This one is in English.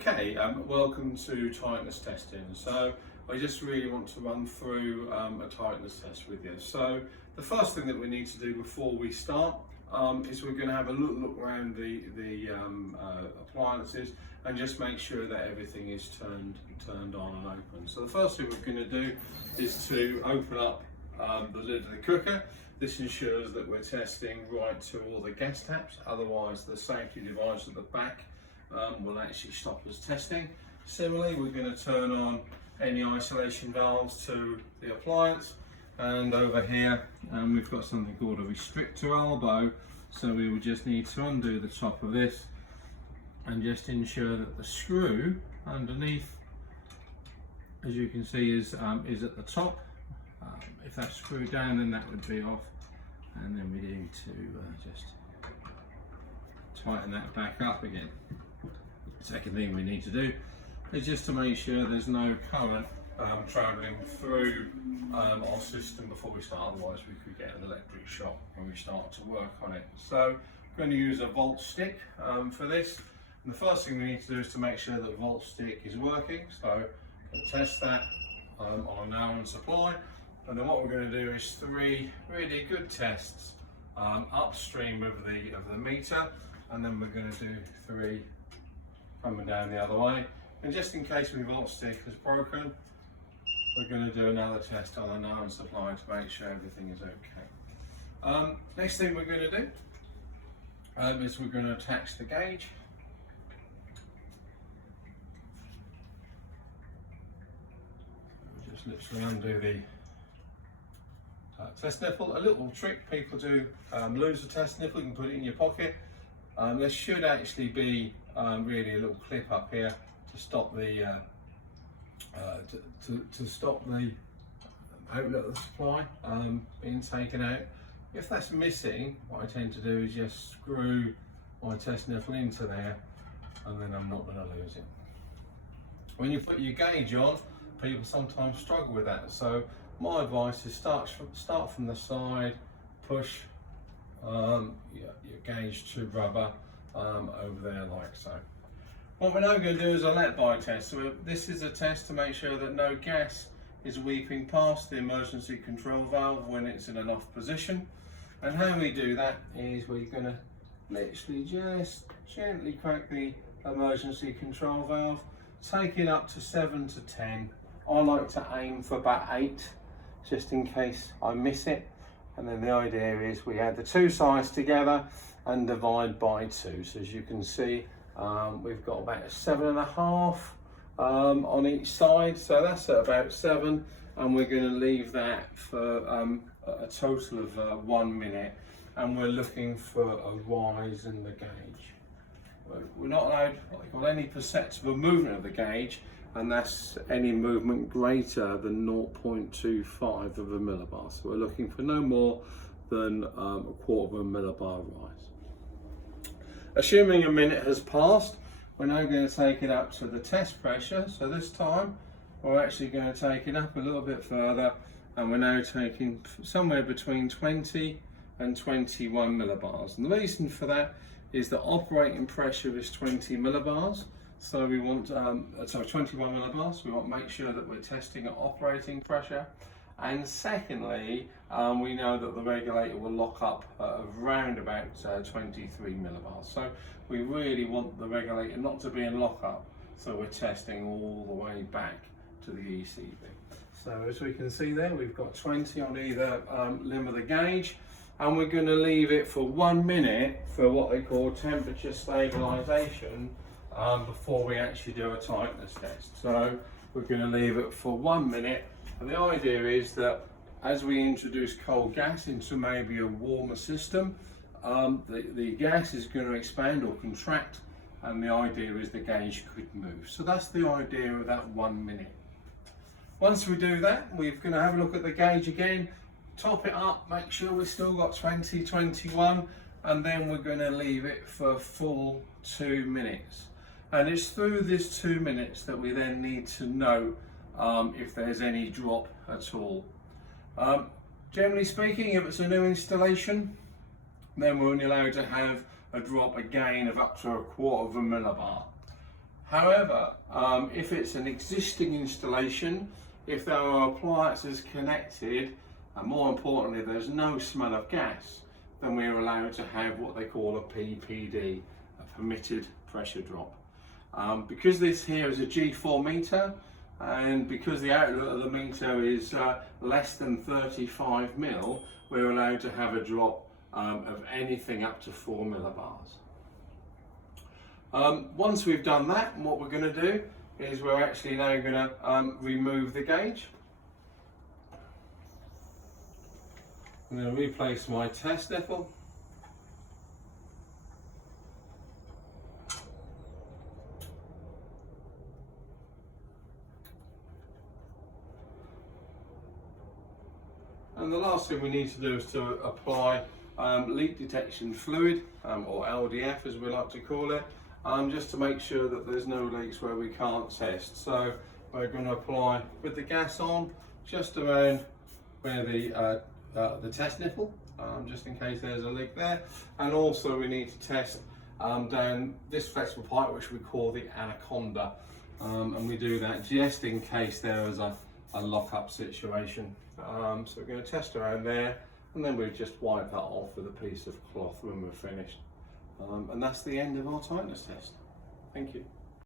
Okay, welcome to tightness testing. So I just really want to run through a tightness test with you. So the first thing that we need to do before we start is we're going to have a look around the appliances and just make sure that everything is turned on and open. So the first thing we're going to do is to open up the lid of the cooker. This ensures that we're testing right to all the gas taps, otherwise the safety device at the back will actually stop us testing. Similarly, we're going to turn on any isolation valves to the appliance, and over here we've got something called a restrictor elbow, so we will just need to undo the top of this and just ensure that the screw underneath, as you can see, is at the top. If that's screwed down, then that would be off, and then we need to just tighten that back up again. Second thing we need to do is just to make sure there's no current travelling through our system before we start, otherwise we could get an electric shock when we start to work on it. So I'm going to use a volt stick for this, and the first thing we need to do is to make sure that the volt stick is working. So we'll test that on an Allen supply, and then what we're going to do is 3 really good tests upstream of the meter, and then we're going to do 3 coming down the other way. And just in case my volt stick is broken, we're going to do another test on an Allen supply to make sure everything is okay. Next thing we're going to do is we're going to attach the gauge. Just literally undo the test nipple. A little trick people do lose the test nipple, you can put it in your pocket. There should actually be really a little clip up here to stop the to stop the outlet of the supply being taken out. If that's missing, what I tend to do is just screw my test nipple into there, and then I'm not going to lose it. When you put your gauge on, people sometimes struggle with that. So my advice is start from the side, push your gauge to rubber over there like so. What we're now going to do is a let-by test. So this is a test to make sure that no gas is weeping past the emergency control valve when it's in an off position. And how we do that is we're going to literally just gently crack the emergency control valve, take it up to 7 to 10. I like to aim for about 8, just in case I miss it. And then the idea is we add the 2 sides together and divide by 2. So as you can see, we've got about 7.5 on each side, so that's at about 7, and we're going to leave that for a total of 1 minute, and we're looking for a rise in the gauge. We're not allowed any perceptible movement of the gauge, and that's any movement greater than 0.25 of a millibar. So we're looking for no more than a quarter of a millibar rise. Assuming a minute has passed, we're now going to take it up to the test pressure. So this time we're actually going to take it up a little bit further, and we're now taking somewhere between 20 and 21 millibars. And the reason for that is that operating pressure is 20 millibars. So we want, 21 millibars. We want to make sure that we're testing at operating pressure. And secondly, we know that the regulator will lock up around about 23 millibars. So we really want the regulator not to be in lockup, so we're testing all the way back to the ECB. So as we can see there, we've got 20 on either limb of the gauge, and we're going to leave it for 1 minute for what they call temperature stabilization before we actually do a tightness test. So we're going to leave it for 1 minute. And the idea is that as we introduce cold gas into maybe a warmer system, the gas is going to expand or contract, and the idea is the gauge could move. So that's the idea of that 1 minute. Once we do that, we're going to have a look at the gauge again, top it up, make sure we've still got 20, 21, and then we're going to leave it for a full 2 minutes. And it's through this 2 minutes that we then need to know if there's any drop at all. Generally speaking, if it's a new installation, then we're only allowed to have a drop again of up to a quarter of a millibar. However, if it's an existing installation, if there are appliances connected, and more importantly there's no smell of gas, then we're allowed to have what they call a PPD, a permitted pressure drop. Because this here is a G4 meter, and because the outlet of the meter is less than 35 mil, we're allowed to have a drop of anything up to 4 millibars. Once we've done that, what we're going to do is we're actually now going to remove the gauge. I'm going to replace my test nipple. And the last thing we need to do is to apply leak detection fluid, or LDF as we like to call it, just to make sure that there's no leaks where we can't test. So we're going to apply with the gas on just around where the test nipple, just in case there's a leak there. And also we need to test down this flexible pipe, which we call the anaconda, and we do that just in case there is a lock-up situation. So we're going to test around there, and then we just wipe that off with a piece of cloth when we're finished. And that's the end of our tightness test. Thank you.